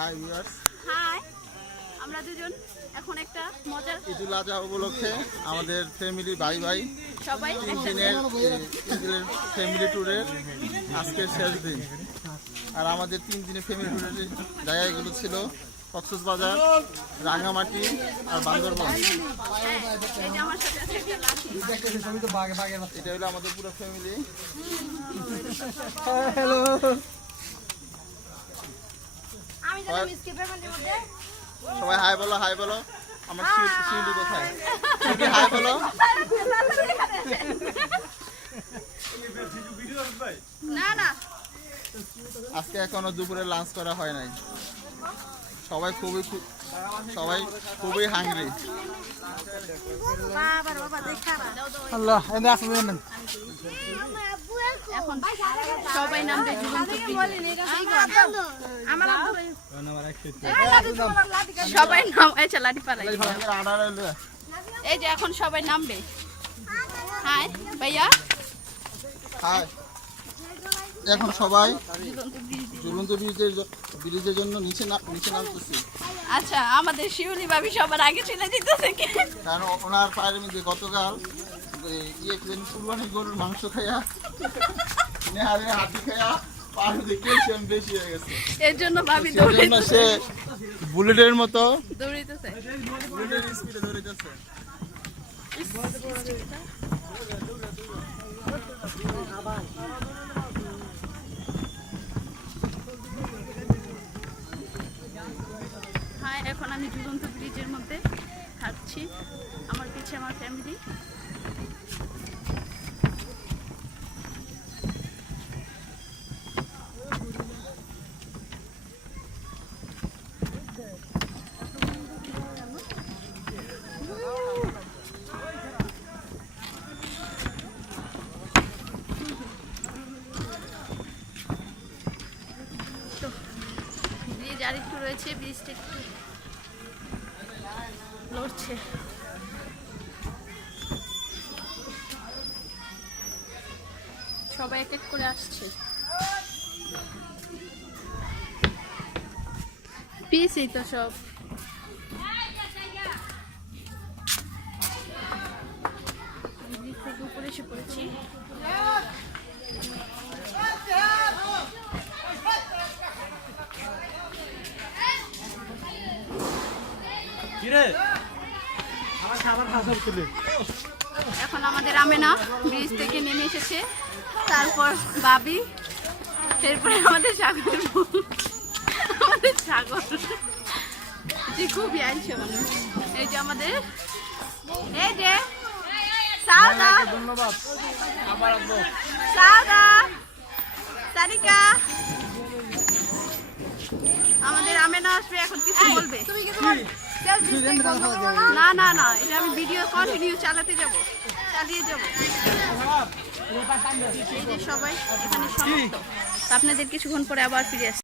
Hi viewers, high. আমরা দুজন এখন একটা মজার ঈদুল আজহা উপলক্ষে আমাদের ফ্যামিলি ভাই সবাই 3 দিনের ঈদের ফ্যামিলি ট্যুরের আজকের শেষ দিন। আর আমাদের 3 দিনের ফ্যামিলি ট্যুরের জায়গাগুলো ছিল কক্সবাজার, রাঙামাটি আর বান্দরবান। এই যে আমার সাথে আছে একটা লাঠি। এটা হলো আমাদের পুরো ফ্যামিলি। আমি জানি মিসকে ফ্যামিলির মধ্যে সবাই হাই বলো, হাই বলো। আমার শিউলি কোথায়? শিউলি হাই বলো। না না আজকে এখনো দুপুরে লাঞ্চ করা হয় নাই। সবাই খুবই হাংরি। বাবা বাবা দেখা আল্লাহ এনে আসলে নেন এখন সবাই নামবে ঝুলন্ত আমার সবাই নাম আচ্ছা লাঠি পালাই। এই যে এখন সবাই নামবে। হাই ভাইয়া। হাই। এখন সবাই ঝুলন্ত ব্রিজ। ঝুলন্ত ব্রিজের জন্য নিচে নামতেছি। আচ্ছা আমাদের শিউলি ভাবি সবার আগে চলে যেতেছে কি কারণ ওনার পায়ের মধ্যে গতকাল কুরবানি গরুর মাংস খাইয়া নেহারে হাতি খাইয়া পায়ের মধ্যে ক্যালসিয়াম বেশি হয়ে গেছে। এর জন্য ভাবি সেজন্য সে বুলেটের মতো দৌড়িতেছে। বুলেটের স্পিডে দৌড়াইতেছে। হ্যাঁ এখন আমি ঝুলন্ত ব্রিজের মধ্যে হাঁটছি। আমার পিছে আমার ফ্যামিলি। ব্রিজ আর একটু রয়েছে, ব্রিজটা একটু লড়ছে। সবাই এক এক করে আসছে। পিসই তো সব। ব্রিজ থেকে উপরে এসে পড়েছি। এখন আমাদের আমেনা ব্রিজ থেকে নেমে এসেছে, তারপর বাবি, এরপরে আমাদের সাগর, আমাদের সাগর যে খুবই আইছে মানুষ। এই যে আমাদের এই যে সাউদা, ধন্যবাদ আবার আসবো সাউদা, সারিকা, আমাদের আমেনা আসবে, এখন কিছু বলবে। না না না, এটা আমি ভিডিও কন্টিনিউ চালিয়ে যাব। এই যে সবাই এখানে সমাপ্ত। আপনাদের কিছুক্ষণ পরে আবার ফিরে আসছি।